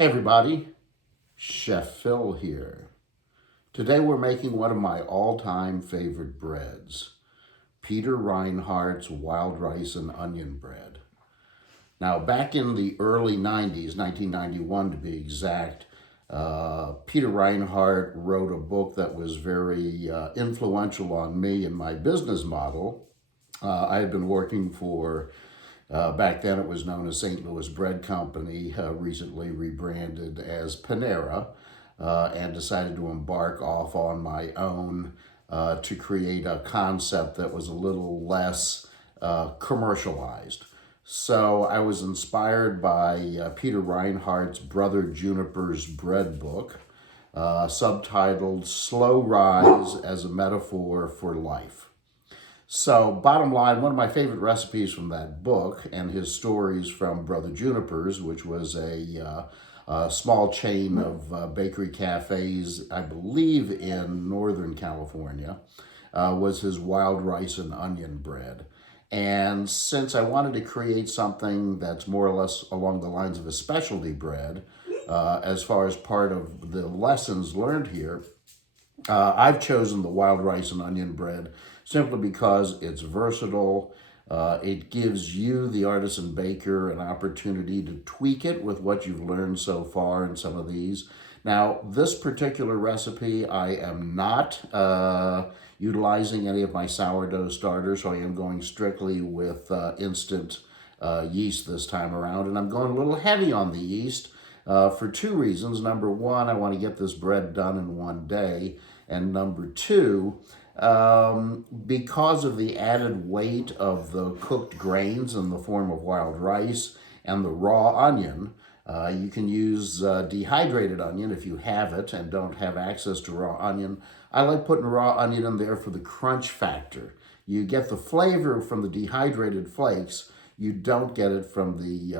Hey everybody, Chef Phil here. Today we're making one of my all-time favorite breads, Peter Reinhardt's wild rice and onion bread. Now back in the early 90s, 1991 to be exact, Peter Reinhardt wrote a book that was very influential on me and my business model. I had been working for back then it was known as St. Louis Bread Company, recently rebranded as Panera, and decided to embark off on my own to create a concept that was a little less commercialized. So I was inspired by Peter Reinhardt's Brother Juniper's Bread book, subtitled Slow Rise as a Metaphor for Life. So, bottom line, one of my favorite recipes from that book and his stories from Brother Juniper's, which was a small chain of bakery cafes, I believe in Northern California, was his wild rice and onion bread. And since I wanted to create something that's more or less along the lines of a specialty bread, as far as part of the lessons learned here, I've chosen the wild rice and onion bread simply because it's versatile. It gives you, the artisan baker, an opportunity to tweak it with what you've learned so far in some of these. Now, this particular recipe, I am not utilizing any of my sourdough starters, so I am going strictly with instant yeast this time around. And I'm going a little heavy on the yeast for two reasons. Number one, I want to get this bread done in one day. And number two, because of the added weight of the cooked grains in the form of wild rice and the raw onion, you can use dehydrated onion if you have it and don't have access to raw onion. I like putting raw onion in there for the crunch factor. You get the flavor from the dehydrated flakes. You don't get it from the,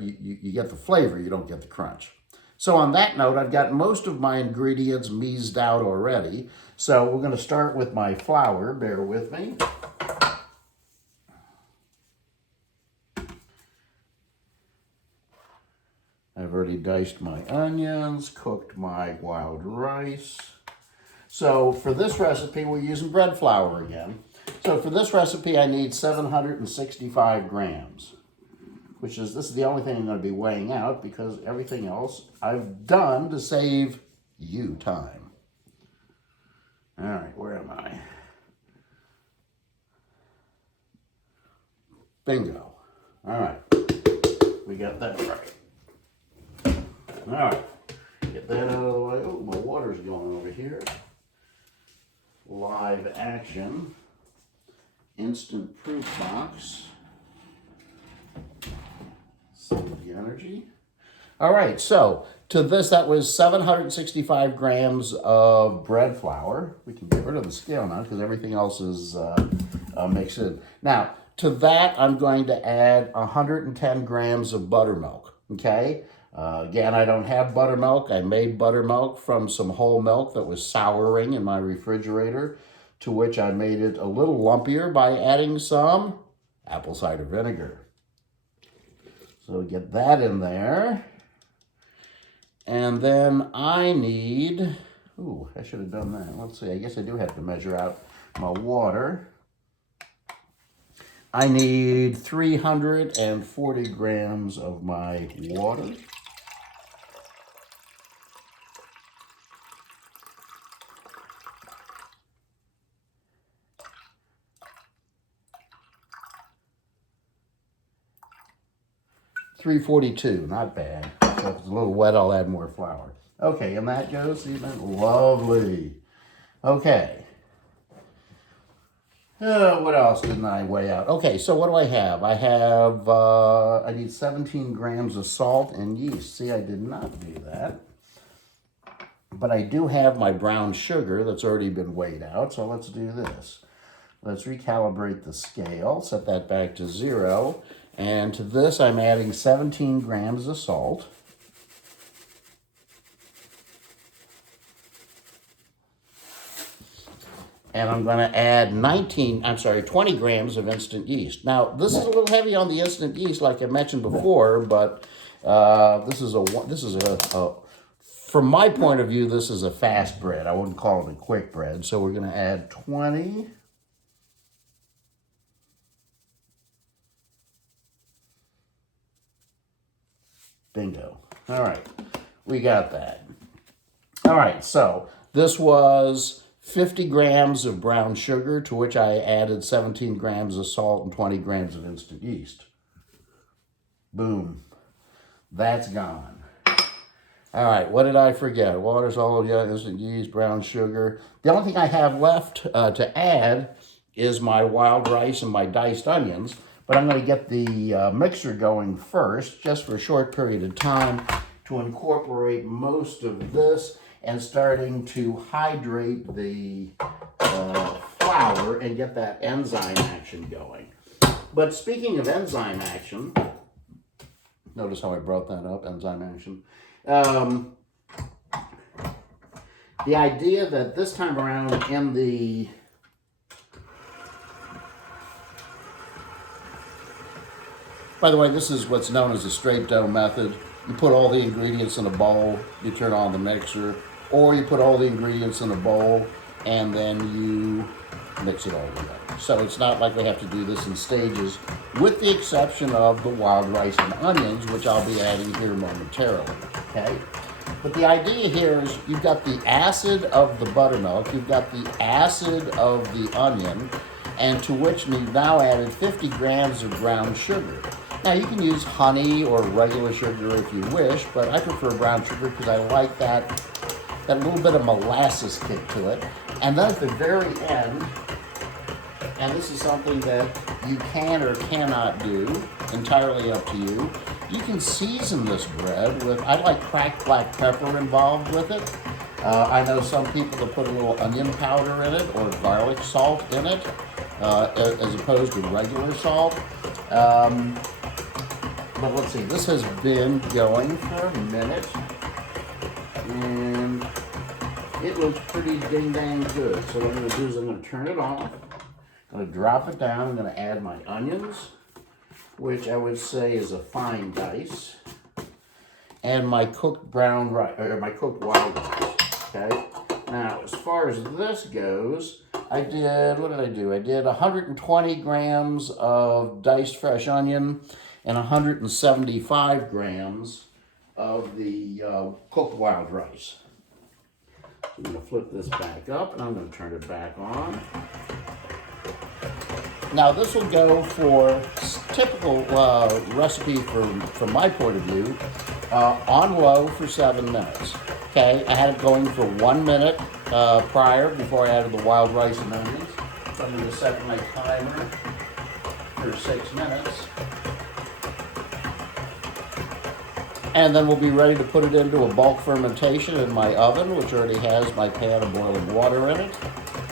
you get the flavor, you don't get the crunch. So on that note, I've got most of my ingredients meased out already. So we're going to start with my flour. Bear with me. I've already diced my onions, cooked my wild rice. So for this recipe, we're using bread flour again. So for this recipe, I need 765 grams. This is the only thing I'm going to be weighing out because everything else I've done to save you time. All right, where am I? Bingo. All right, we got that right. All right, get that out of the way. Oh, my water's going over here. Live action, instant proof box. Save the energy. All right, so to this, that was 765 grams of bread flour. We can get rid of the scale now because everything else is mixed in. Now, to that, I'm going to add 110 grams of buttermilk, okay? Again, I don't have buttermilk. I made buttermilk from some whole milk that was souring in my refrigerator, to which I made it a little lumpier by adding some apple cider vinegar. So get that in there. And then I need, I should have done that. Let's see, I guess I do have to measure out my water. I need 340 grams of my water. $342, not bad. So if it's a little wet, I'll add more flour. Okay, and that goes even lovely. Okay. What else didn't I weigh out? Okay, so what do I have? I need 17 grams of salt and yeast. See, I did not do that. But I do have my brown sugar that's already been weighed out, so let's do this. Let's recalibrate the scale, set that back to 0. And to this, I'm adding 17 grams of salt. And I'm going to add 20 grams of instant yeast. Now, this is a little heavy on the instant yeast, like I mentioned before, but This is from my point of view, this is a fast bread. I wouldn't call it a quick bread. So we're going to add 20. Bingo. All right, we got that. All right, so this was 50 grams of brown sugar, to which I added 17 grams of salt and 20 grams of instant yeast. Boom. That's gone. All right, what did I forget? Water, salt, instant yeast, brown sugar. The only thing I have left to add is my wild rice and my diced onions, but I'm going to get the mixer going first, just for a short period of time, to incorporate most of this and starting to hydrate the flour and get that enzyme action going. But speaking of enzyme action, notice how I brought that up, enzyme action. The idea that this time around in the by the way, this is what's known as the straight dough method. You put all the ingredients in a bowl, you turn on the mixer, or you put all the ingredients in a bowl and then you mix it all together. So it's not like we have to do this in stages, with the exception of the wild rice and onions, which I'll be adding here momentarily, okay? But the idea here is you've got the acid of the buttermilk, you've got the acid of the onion, and to which we've now added 50 grams of brown sugar. Now you can use honey or regular sugar if you wish, but I prefer brown sugar because I like that little bit of molasses kick to it. And then at the very end, and this is something that you can or cannot do, entirely up to you, you can season this bread with, I like cracked black pepper involved with it. I know some people that put a little onion powder in it or garlic salt in it, as opposed to regular salt. But let's see, this has been going for a minute, and it looks pretty ding-dang good. So what I'm going to do is I'm going to turn it off, I'm going to drop it down, I'm going to add my onions, which I would say is a fine dice, and my cooked brown rice, or my cooked wild rice, okay? Now, as far as this goes, what did I do? I did 120 grams of diced fresh onion and 175 grams of the cooked wild rice. So I'm going to flip this back up and I'm going to turn it back on. Now this will go for typical recipe from my point of view, on low for 7 minutes. Okay, I had it going for 1 minute prior before I added the wild rice and onions. So I'm going to set my timer for 6 minutes. And then we'll be ready to put it into a bulk fermentation in my oven, which already has my pan of boiling water in it.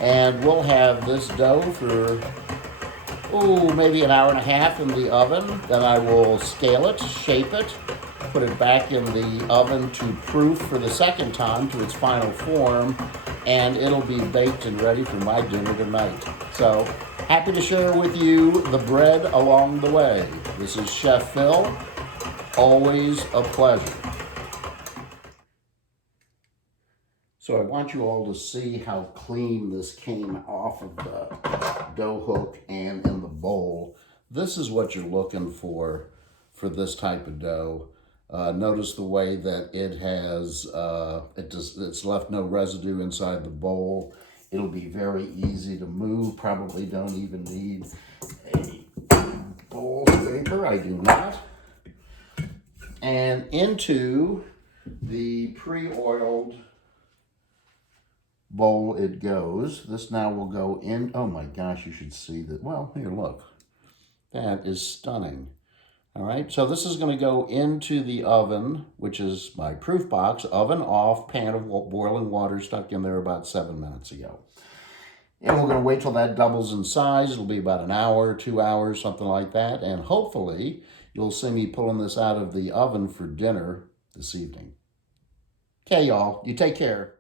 And we'll have this dough for, maybe an hour and a half in the oven. Then I will scale it, shape it, put it back in the oven to proof for the second time to its final form, and it'll be baked and ready for my dinner tonight. So, happy to share with you the bread along the way. This is Chef Phil. Always a pleasure. So I want you all to see how clean this came off of the dough hook and in the bowl. This is what you're looking for this type of dough. Notice the way that it has, it's left no residue inside the bowl. It'll be very easy to move. Probably don't even need a bowl scraper. I do not. And into the pre-oiled bowl it goes. This now will go in. Oh my gosh, you should see that. Well, here, look. That is stunning. All right, so this is going to go into the oven, which is my proof box, oven off, pan of boiling water stuck in there about 7 minutes ago. And we're going to wait till that doubles in size. It'll be about an hour, 2 hours, something like that. And hopefully you'll see me pulling this out of the oven for dinner this evening. Okay, y'all, you take care.